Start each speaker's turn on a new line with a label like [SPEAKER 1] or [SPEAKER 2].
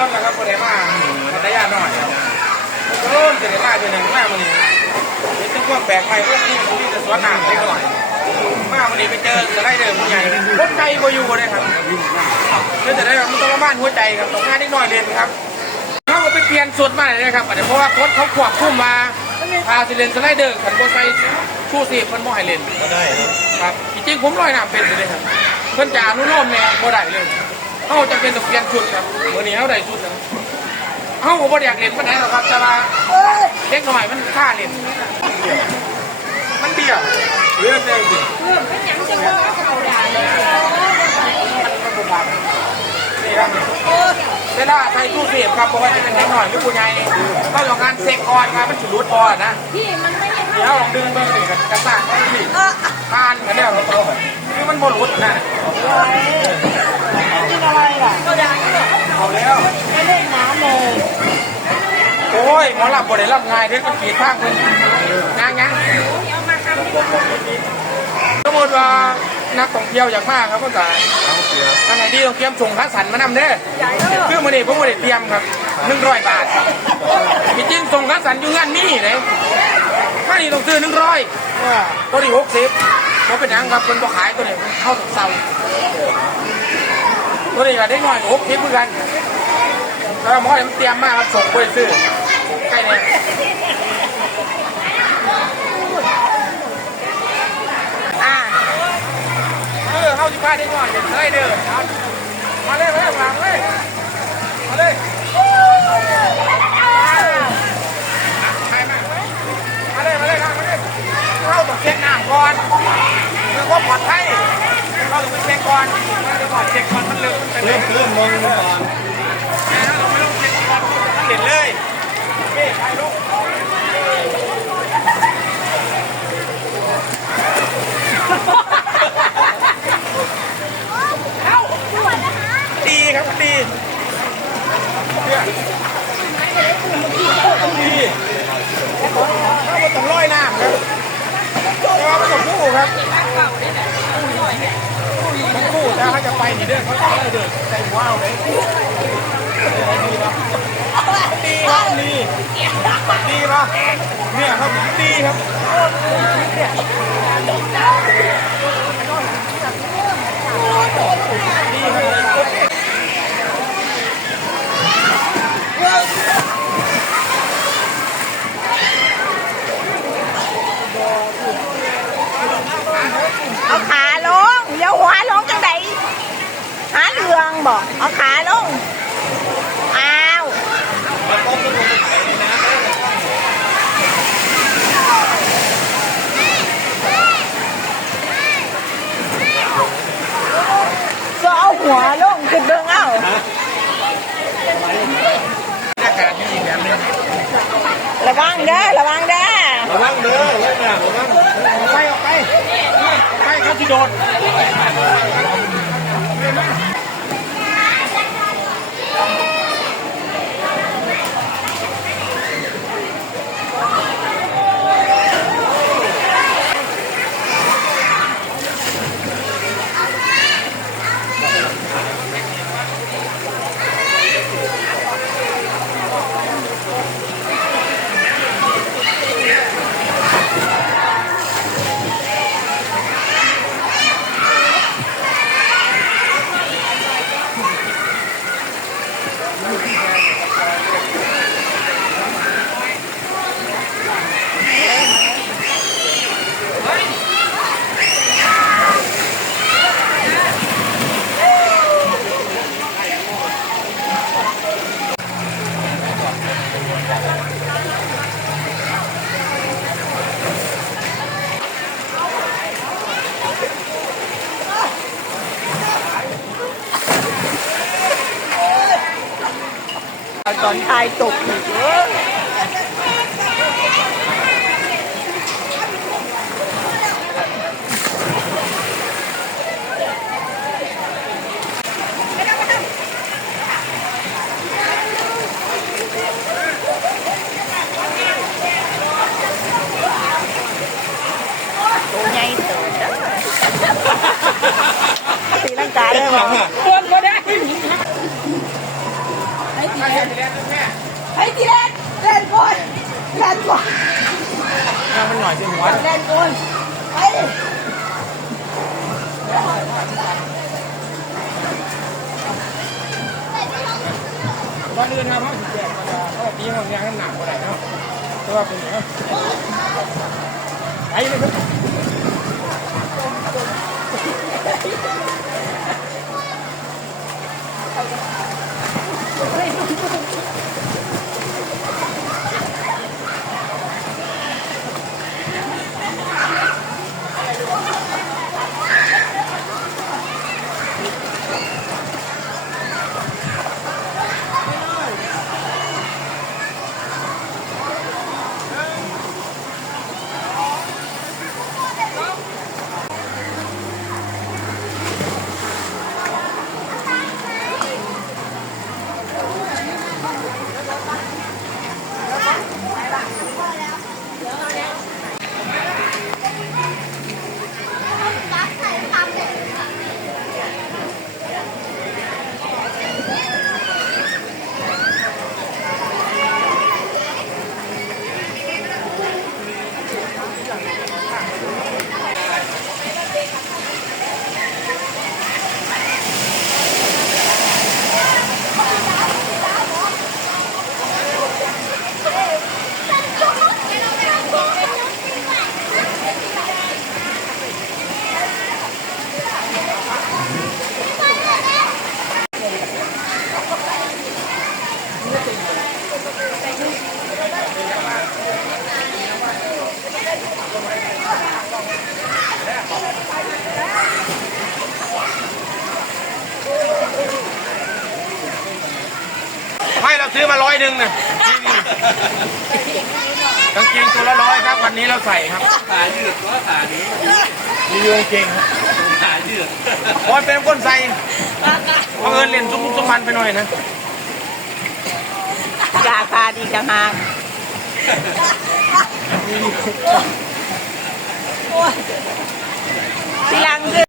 [SPEAKER 1] รถแล้วครับคนไหนมาระยะหน่อยเริ่มจะได้มาจะหนึ่งมาวันนี้เห็นถึงพวกแปลกใหม่พวกนี้ที่จะสวนน้ำได้หน่อยมาวันนี้ไปเจอจะได้เดิมผู้ใหญ่รถไกลกว่าอยู่เลยครับเพื่อจะได้มันต้องมาบ้านหัวใจครับต้องงานนิดหน่อยเรียนครับเขาก็ไปเปลี่ยนสุดมาเลยนะครับเพราะว่าโค้ชเขาควบคุมมาพาสิเลนสไลเดอร์ขันโบไซชูสีมันบ่ให้เล่น
[SPEAKER 2] ก็ได้ครับ
[SPEAKER 1] ครับจริงๆผมลอยน้ำเป็นเลยครับเพิ่นจะอนุโลมเนี่ยบ่ได้เลย เขาจะเป็นต้องเปลี่ยนชุดครับวันนี้เขาได้ชุดแล้วเขาบ่ได้อยากเล่นปานไหนหรอกครับแต่ว่าเด็กสมัยมันค่าเล่นมันเบี้ยวเรื่องได้จริง
[SPEAKER 3] เรื่องเป็นหยังจะว่าเขาด่าเลย
[SPEAKER 1] มันบ่ผ่านนี่ครับเวลาใส่ตู้เสียบครับเพราะว่าจะเป็นเด็กหน่อยหรือผู้ใหญ่เขาต้องการเซ็กออนมามันฉุดรุดออนนะ
[SPEAKER 3] ที่มันไม่ได้
[SPEAKER 1] เดี๋ยวลองดึงไปเลยกับกระซ่างไปนี่ทานกันเนี่ยคือมันบ่รุดนะ
[SPEAKER 3] กินอะไรล่ะเขาด่า
[SPEAKER 1] เอาแล้ว
[SPEAKER 3] ไม่เล่นน้ำเลย
[SPEAKER 1] โอ้ยหมอหลับบ่ได้รับง่ายเด้มันขีดข้างเพิ่นงางยังสมมติว่านักท่องเที่ยวอยากมากครับก็จะ
[SPEAKER 2] เอา
[SPEAKER 1] อันไหนที่ต้องเตรียมส่งค่าสันมานำเด้อ
[SPEAKER 3] ใหญ่เลย
[SPEAKER 1] คือมื้อนี้ผมบ่ได้เตรียมครับ100บาทมีจริงส่งค่าสันอยู่งานนี้เลยค่านี้ต้องซื้อ100ตัวนี้60บ่เป็นยังครับเพิ่นบ่ขายตัวนี้เพิ่นเข้าถึงเซา ตัวนี้ก็ได้น้อย60เหมือนกันแล้วหมอให้มันเตรียมมากครับส่งไปซื้อใกล้เลย
[SPEAKER 3] อ่า
[SPEAKER 1] เออเข้าสิพาได้ก่อนเดี๋ยเลยเด้อมาเลยมาเลยมาเลยมาเลยมาเลยมาเลยมาเลยเข้าต้องเช็คน้ำก่อนเพื่อความปลอดภัยเข้าต้องเช็คก่อน ก่อนเช็คก่อนมันเลึกมันเป็น
[SPEAKER 2] เริ่มเริ่มมองก่อน
[SPEAKER 1] ไม่ต้องเช็คก่อนมันเห็นเลยนี่ไปลูกดีครับดีเนี่ยดีถ้ามันต้องลอยน้ำครับแต่ว่ามันต้องคู่ครับมันคู่แต่ถ้าจะไปนี่เดีครับดีดีปะเนี่ยครับดีครับดีครับ
[SPEAKER 3] เอาขาลงเดี๋ยวหัวลงจังไดหาเรื่อง บอกเอาขาลง อ้าว ก็เอาหัวลงขึ้นเบิ่งเอา
[SPEAKER 1] อากาศดีแบบนี้
[SPEAKER 3] ระวังเด้อระวังเด้อ
[SPEAKER 2] ระวังเด้อเล่นน้ำระวัง
[SPEAKER 1] ไปออกไป ไปเขาที่โดน
[SPEAKER 3] เอนทายตกอีกเอตัวใหญ่ติบเด้อตีลังกาได้
[SPEAKER 1] ได้
[SPEAKER 3] ไอ้ตี ไอ้ที่เล่นเล่นก่อนเล่นก่อน
[SPEAKER 1] งานมันหน่อยสิหัว
[SPEAKER 3] เล่นก่อนไป
[SPEAKER 1] ก่อนอื่นครับเขาสิแจกมาเพราะว่าปีของยางน้ำหนักกว่าไหนเนาะแต่ว่าเป็นเนาะไปเลยครับ ให้เราซื้อมาร้อยหนึ่งนะกางเกงตัวละร้อยครับ วันนี้เราใส่ครับ
[SPEAKER 2] ขายืดก็ขานี้
[SPEAKER 1] รีวิวกางเกงครับ
[SPEAKER 2] ขายืด
[SPEAKER 1] เพราะเป็นคนใส่เพราะเอิญเรียนซุ้มซุ้มมันไปหน่อยนะ
[SPEAKER 3] ยาคาดีจังหากทีหลังคือ